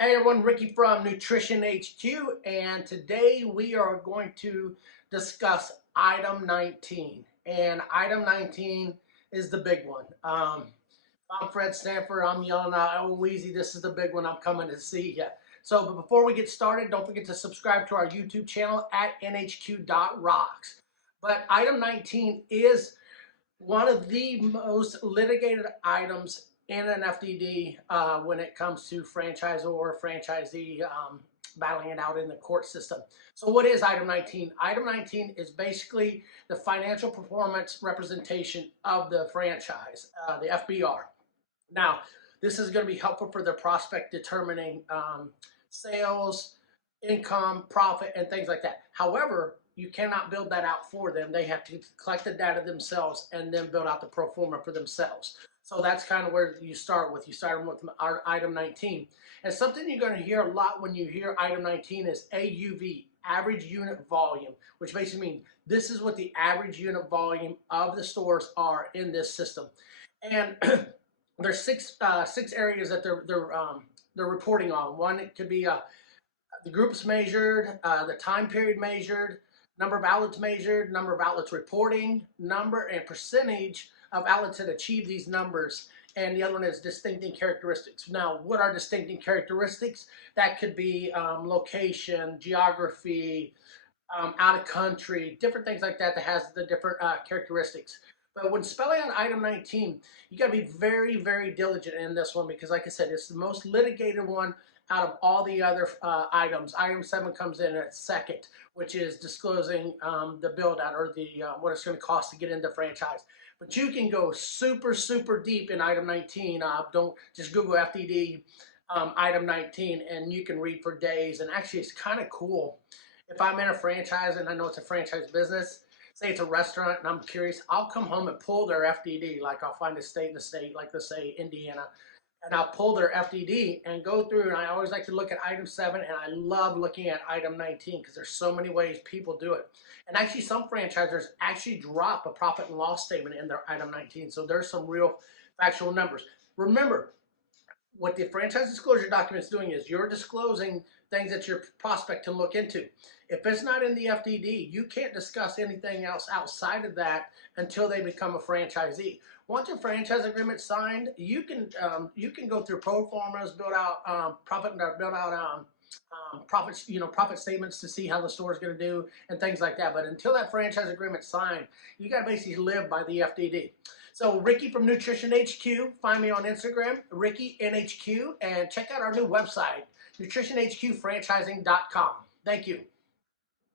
Hey everyone, Ricky from Nutrition HQ, and today we are going to discuss item 19. And item 19 is the big one. I'm Fred Stanford. I'm yelling out, "Oh, Weezy, this is the big one. I'm coming to see you." So, but before we get started, don't forget to subscribe to our YouTube channel at nhq.rocks. But item 19 is one of the most litigated items in an FDD when it comes to franchisor or franchisee battling it out in the court system. So what is item 19? Item 19 is basically the financial performance representation of the franchise, the FBR. Now, this is going to be helpful for the prospect determining sales, income, profit, and things like that. However, you cannot build that out for them. They have to collect the data themselves and then build out the pro forma for themselves. So that's kind of where you start with. You start with our item 19. And something you're going to hear a lot when you hear item 19 is AUV, average unit volume, which basically means this is what the average unit volume of the stores are in this system. And there's six areas that they're reporting on. One, it could be the groups measured, the time period measured, number of outlets measured, number of outlets reporting, number and percentage of outlets that achieve these numbers, and the other one is distincting characteristics. Now, what are distincting characteristics? That could be location, geography, out of country, different things like that that has the different characteristics. But when spelling out item 19, you got to be very, very diligent in this one because, like I said, it's the most litigated one out of all the other items. Item 7 comes in at second, which is disclosing the build out or the what it's going to cost to get into franchise. But you can go super, super deep in item 19. Don't just Google FDD item 19 and you can read for days. And actually, it's kind of cool. If I'm in a franchise and I know it's a franchise business, say it's a restaurant and I'm curious, I'll come home and pull their FDD. Like I'll find a state in the state, like let's say Indiana, and I'll pull their FDD and go through. And I always like to look at item 7, and I love looking at item 19 because there's so many ways people do it. And actually, some franchisors actually drop a profit and loss statement in their item 19. So there's some real factual numbers. Remember, what the franchise disclosure document is doing is you're disclosing things that your prospect can look into. If it's not in the FDD, you can't discuss anything else outside of that until they become a franchisee. Once your franchise agreement signed, you can go through pro formas, build out profits, profit statements to see how the store is going to do and things like that. But until that franchise agreement signed, you got to basically live by the FDD. So Ricky from Nutrition HQ, find me on Instagram, Ricky NHQ, and check out our new website, nutritionhqfranchising.com. Thank you.